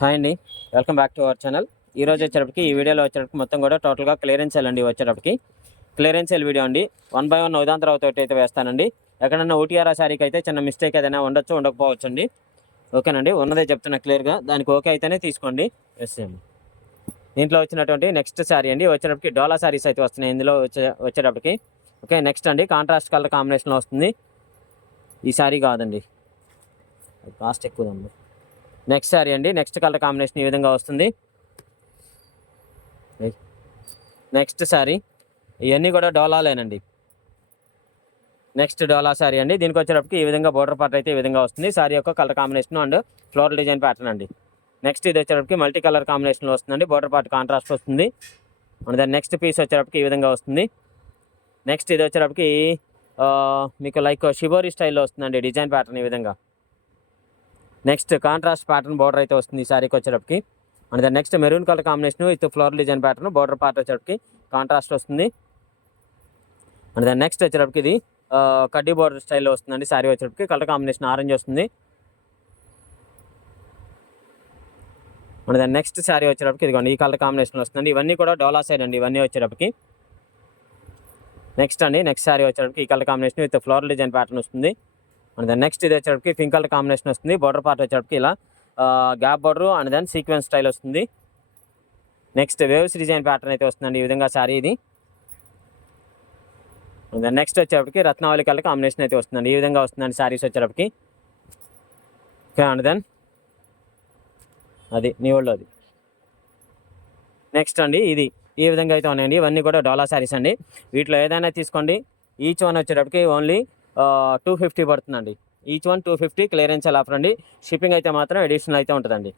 Hi అండి. Welcome back to our channel. ఈ రోజు వచ్చేటప్పటికి ఈ వీడియోలో వచ్చేటప్పటికి మొత్తం కూడా టోటల్గా క్లియరెన్స్ సేల్ అండి వచ్చేటప్పటికి. క్లియరెన్స్ ఎల్ వీడియో అండి. వన్ బై వన్ ఉదాంతరం తోటి అయితే వేస్తానండి. ఎక్కడన్నా ఓటీఆర్ శారీకి అయితే చిన్న మిస్టేక్ ఏదైనా ఉండొచ్చు ఉండకపోవచ్చు అండి ఓకేనండి? ఉన్నదే చెప్తున్నా క్లియర్గా దానికి ఓకే అయితేనే తీసుకోండి. ఎస్ దీంట్లో వచ్చినటువంటి నెక్స్ట్ శారీ అండి. వచ్చేటప్పటికి డోలా శారీస్ అయితే వస్తున్నాయి ఇందులో వచ్చే వచ్చేటప్పటికి. ఓకే నెక్స్ట్ అండి. కాంట్రాస్ట్ కలర్ కాంబినేషన్లో వస్తుంది. ఈ శారీ కాదండి. కాస్ట్ ఎక్కువ నెక్స్ట్ శారీ అండి. నెక్స్ట్ కలర్ కాంబినేషన్ ఈ విధంగా వస్తుంది. నెక్స్ట్ శారీ ఇవన్నీ కూడా డోలాలేనండి నెక్స్ట్ డోలా శారీ అండి. దీనికి వచ్చేటప్పటికి ఈ విధంగా బోర్డర్ పార్ట్ అయితే ఈ విధంగా వస్తుంది. శారీ యొక్క colour combination and floral design pattern అండి. నెక్స్ట్ ఇది వచ్చేటప్పటికి మల్టీ కలర్ కాంబినేషన్లో వస్తుందండి. బోర్డర్ పార్ట్ కాంట్రాస్ట్ వస్తుంది. అండ్ దాని నెక్స్ట్ పీస్ వచ్చేటప్పటికి ఈ విధంగా వస్తుంది. నెక్స్ట్ ఇది వచ్చేటప్పటికి మీకు లైక్ షిబోరి స్టైల్లో వస్తుందండి డిజైన్ ప్యాటర్న్ ఈ విధంగా. నెక్స్ట్ కాంట్రాస్ట్ ప్యాటర్న్ బార్డర్ అయితే వస్తుంది ఈ శారీకి వచ్చేటప్పటికి. అండ్ దాని next maroon colour combination with floral design pattern border part వచ్చేటప్పటికి కాంట్రాస్ట్ వస్తుంది. అండ్ దాని నెక్స్ట్ వచ్చేటప్పటికి ఇది కడ్డీ బార్డర్ స్టైల్లో వస్తుందండి శారీ వచ్చేటప్పటికి. కలర్ కాంబినేషన్ ఆరెంజ్ వస్తుంది. అండ్ దాని నెక్స్ట్ శారీ వచ్చేటప్పటికి ఇదిగోండి ఈ కలర్ కాంబినేషన్ వస్తుందండి. ఇవన్నీ కూడా డోలా సైడ్ అండి ఇవన్నీ వచ్చేటప్పటికి. నెక్స్ట్ అండి నెక్స్ట్ శారీ వచ్చేటప్పటికి ఈ colour combination with floral design pattern వస్తుంది. అండ్ దెన్ నెక్స్ట్ ఇది వచ్చేటప్పటికి పింక్ కలర్ కాంబినేషన్ వస్తుంది. బార్డర్ పార్ట్ వచ్చేటప్పటికి ఇలా gap border and then sequence style వస్తుంది. నెక్స్ట్ వేవ్స్ డిజైన్ ప్యాటర్న్ అయితే వస్తుందండి. ఈ విధంగా శారీ ఇది. అండ్ దెన్ నెక్స్ట్ వచ్చేటప్పటికి రత్నావళి కలర్ కాంబినేషన్ అయితే వస్తుందండి. ఈ విధంగా వస్తుందండి శారీస్ వచ్చేటప్పటికి. ఓకే అండ్ దెన్ అది నీ అది. నెక్స్ట్ అండి ఇది. ఈ విధంగా అయితే ఉన్నాయండి. ఇవన్నీ కూడా డోలా శారీస్ అండి. వీటిలో ఏదైనా తీసుకోండి. ఈచ్ వన్ వచ్చేటప్పటికి ఓన్లీ టూ ఫిఫ్టీ పడుతుందండి. Each one two fifty clearance offer అండి షిప్పింగ్ అయితే మాత్రం ఎడిషనల్ అయితే ఉంటుందండి.